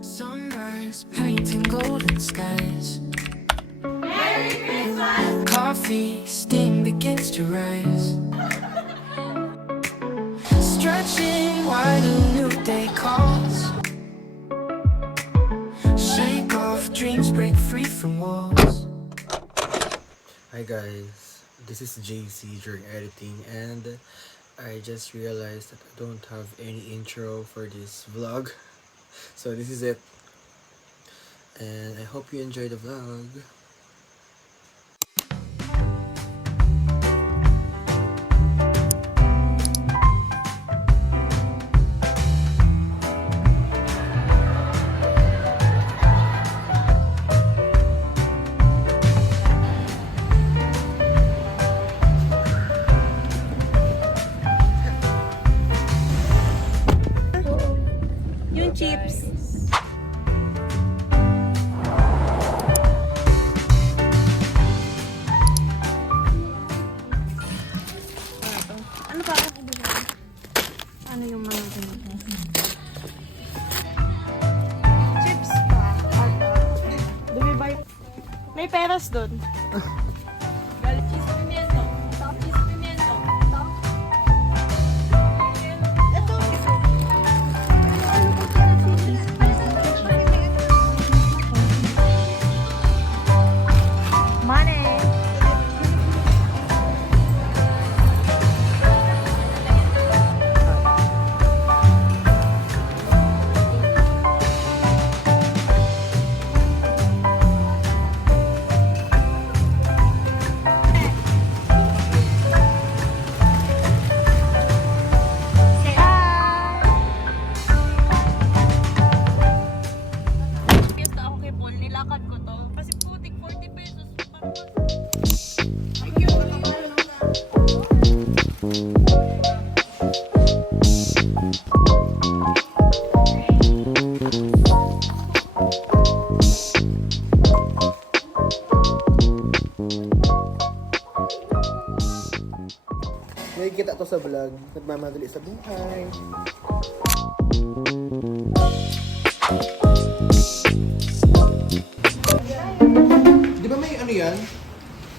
Sunrise painting golden skies. Merry Christmas! Coffee steam begins to rise. Stretching while a new day calls. Shake off dreams, break free from walls. Hi guys, this is JC during editing, and I just realized that I don't have any intro for this vlog. So this is it. And I hope you enjoy the vlog. Yung chips. Ano pa? Ano yung mga chips pa. Dumibay. May peras doon. Galit cheese pimiento. Top cheese pimiento. Top. Ito. Money. Fiesta ako kay Paul, nilakad ko to. Kasi putik, 40 pesos. Ay, Nakikita to sa vlog, nagmamadali sa buhay. Di ba may ano yan?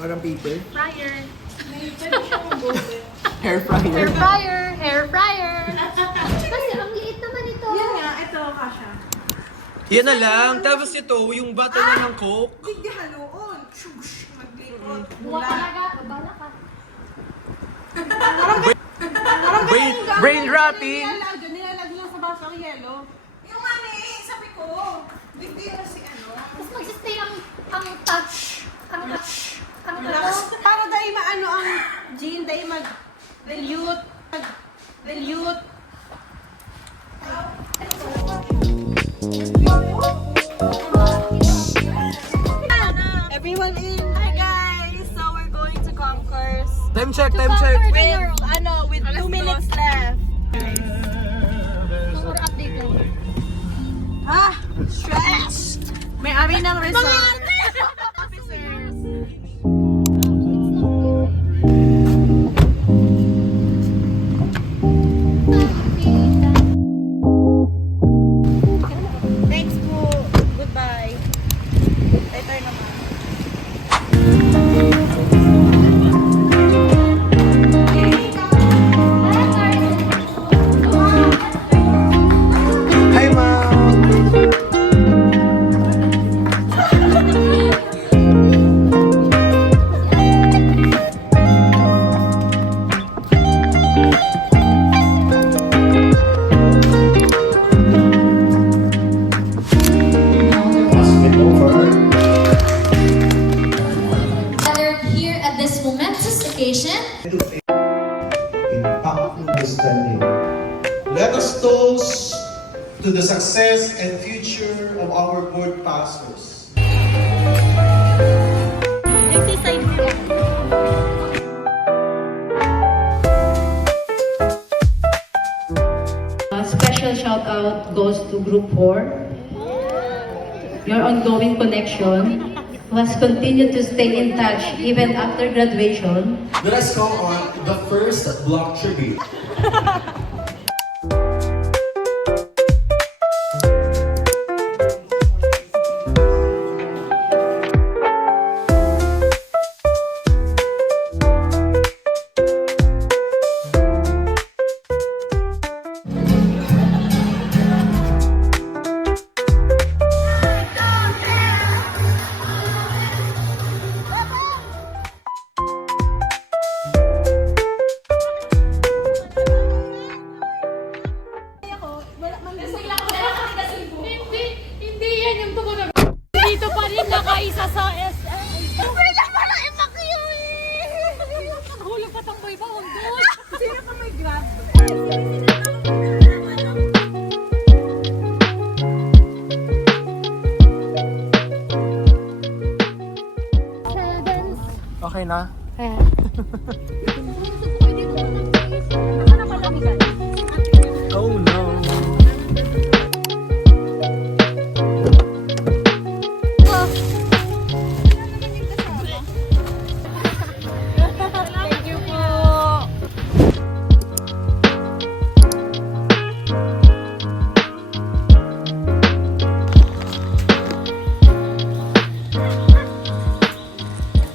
Parang paper? fryer. Hair fryer. Hair fryer! Hair fryer! Kasi ang liit naman ito. Yan nga, ito kasha. Yan na lang. Tapos ito, yung bottle na ng Coke. Hindi haluon. Shush, maglikod. Buwa talaga. Babala ka. Brain rotting. Nilalagyan lang sa baso ang yelo. Yung mani, sabi ko. Hindi kasi ano. Tapos magsistay ang touch. Ang Relax. Para dahil maano ang gin, dahil mag-dilute. Dilute. Everyone in. Hi guys! So we're going to Concourse. Time check, time check. With 2 minutes left. More update lang. Ah! Stress! May ari ng resort. Thanks po. Goodbye. Later naman. Hi, ma'am. Gathered here at this momentous occasion. Impact understanding. Let us toast to the success and future of our board pastors. Empty side view. A special shout out goes to Group 4. Your ongoing connection was continued to stay in touch even after graduation. Let us call on the first block tribute. Okay na? Oh no. Thank you po.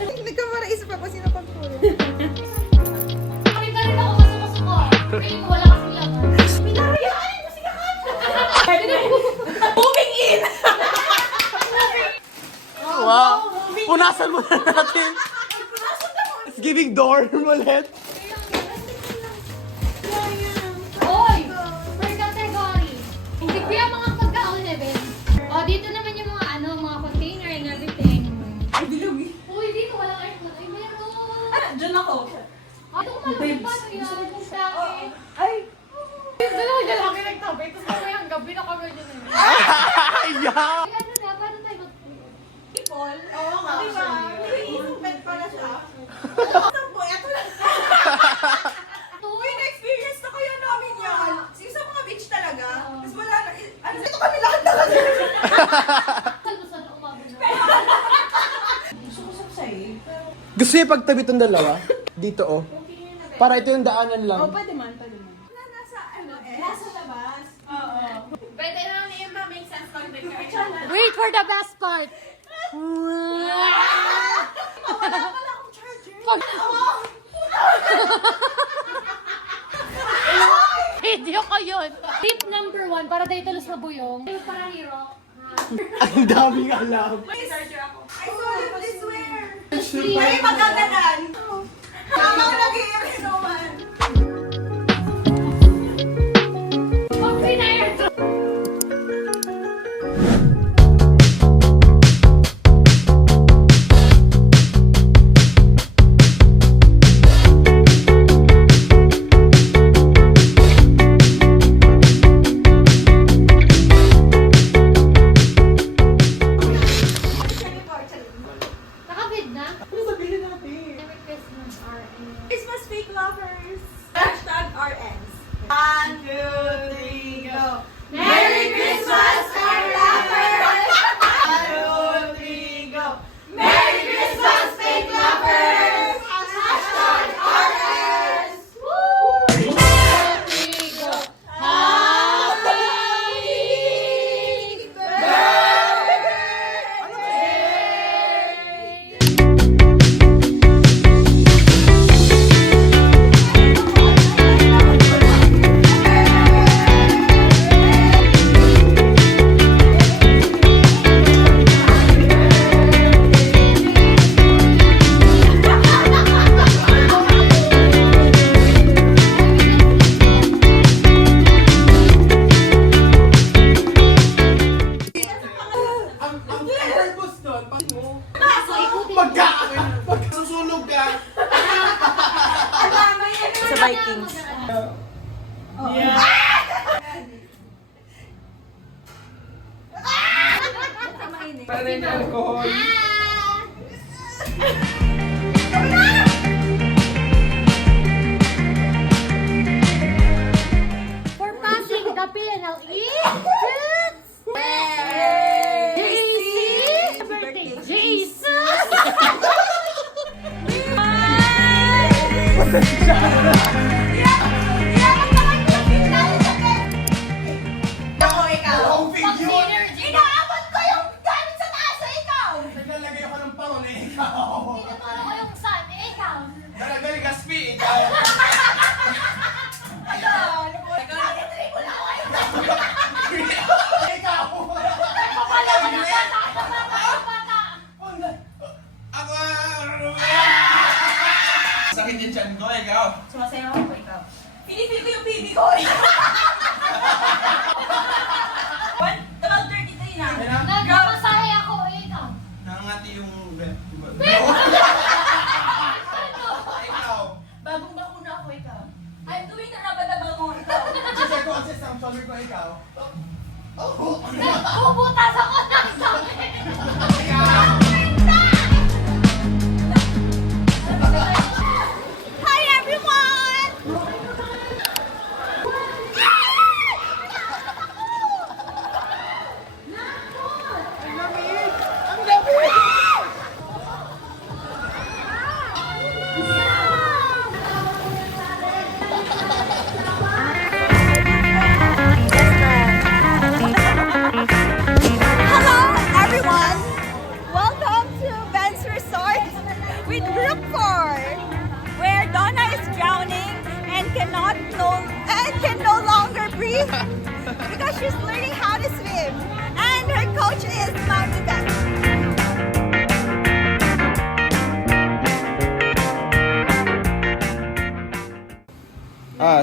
Hindi ka maraisip ako sino pagpuro. Bakit na rin ako masuko-suko? Tingin ko wala kasing laman. Pinarayaan mo siya ka! Moving in! Wow! Punasan mo na natin! It's giving door ulit! Oy! Per category. Hindi ko yung mga pagkaon na, Ben. O, dito naman yung mga ano, mga container and everything. Ay, bilog eh. Uy, dito walang aircon. Ay, meron. Diyan ako. Ay, ito ko malamig pa. Ilalagay ko sa akin. Ay! Dalawa dyan kami nagtabi. Tapos mamayang gabi na kami dyan. Yeah! Ay, ano na? Paano tayo mag- Paul? Oo nga. Diba? May pala siya. Tampo, eto lang. Uy, na-experience na kaya namin yan. Sige sa mga beach talaga. Tapos wala na. Ano, ito kami lahat talaga. Saan na umabot na? Gusto ko sa'yo. Gusto niya pagtabi itong dalawa? Dito oh. Para ito yung daanan lang. Pwede man. Wala nasa ano eh. Nasa labas. Oo. Pwede na yung make sense pag nagka-channel. Wait for the best part. Wala pala akong charger. Video ko yun. Tip number 1, para tayo talos na buyong. Para hero. Ang daming alam. May charger ako. I solemnly swear. Please. Ay, magaganan. Tamang nag-i-irin naman. Pag pinayar to. Nakabid na? Ano sabihin natin? Merry Christmas, RN. Christmas fake lovers. Hashtag RNs. 1, 2, 3, go. Merry Christmas, our lovers! 1, 2, 3, go. Merry Christmas, fake lovers! Hashtag RNs! Woo! Happy birthday! Ang purpose doon, magkasusunog ka. Sa Vikings. Para yung alcohol. For passing the PNLE, JC! Birthday, Jesus! Ako, ikaw. Ang figure! Inaabot ko yung gamit sa taas sa ikaw. Naglalagay ako ng paron eh, ikaw. Tinuturo ko yung sun, eh, ikaw. Naglalagay gaspi, ikaw. Ikaw! Ako! Sakit yung tiyan ko, ikaw. Sumasayaw ako, ikaw. Pinipil ko yung baby ko. 12:33 na. Nagmamasahe ako, eh, ikaw. Nangangati yung... Ikaw! Bagong bakuna ako, ikaw. I'm doing na nabadabal mo, ikaw. Kasi ko, ang shoulder ko, ikaw. Nagbubutas ako ng sakit.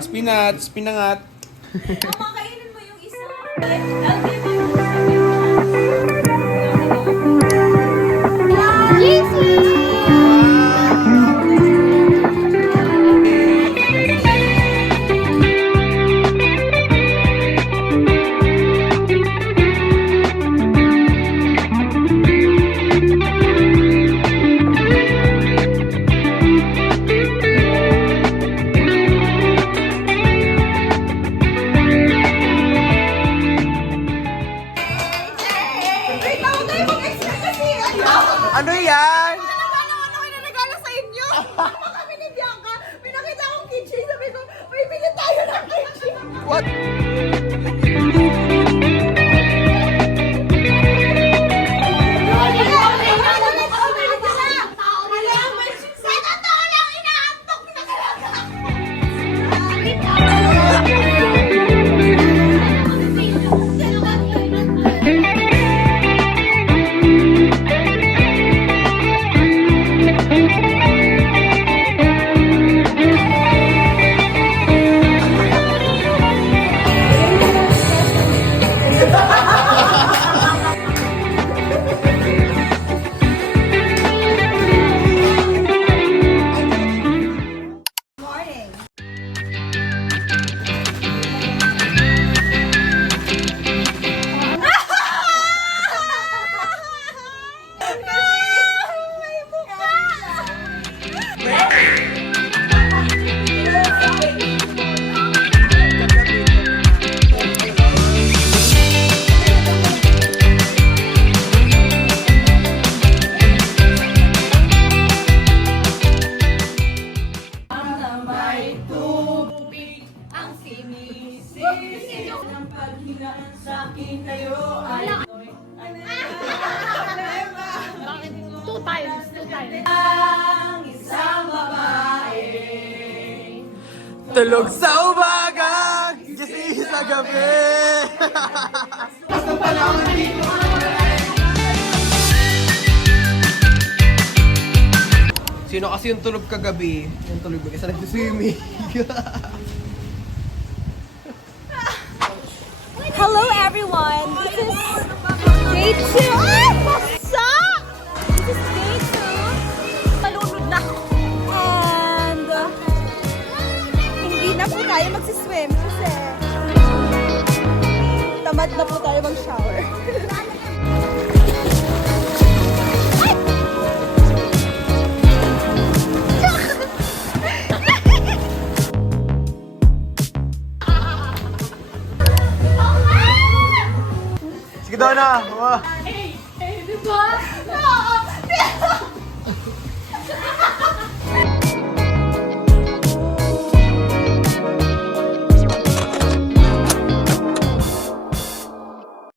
Spinach, spinangat. Mama, kainin mo yung isa. Wait, tawag kayo mag-extra kasi. Ano yan? Ano kayo na regalo sa inyo? Kami ni Bianca, may nakita akong kitchen. Sabi ko, may bili tayo ng kitchen. What? Two times. Tulog sa umaga, gising sa gabi. Sino kasi yung tulog kagabi? Yung tulog mag-isa nag-swimming. Hello everyone! This is day 2. Ay! Basa! This is day 2. Malunod na. And hindi na po tayo magsiswim kasi tamad na po tayo mag-shower. Sige daw na. Wow. Diba?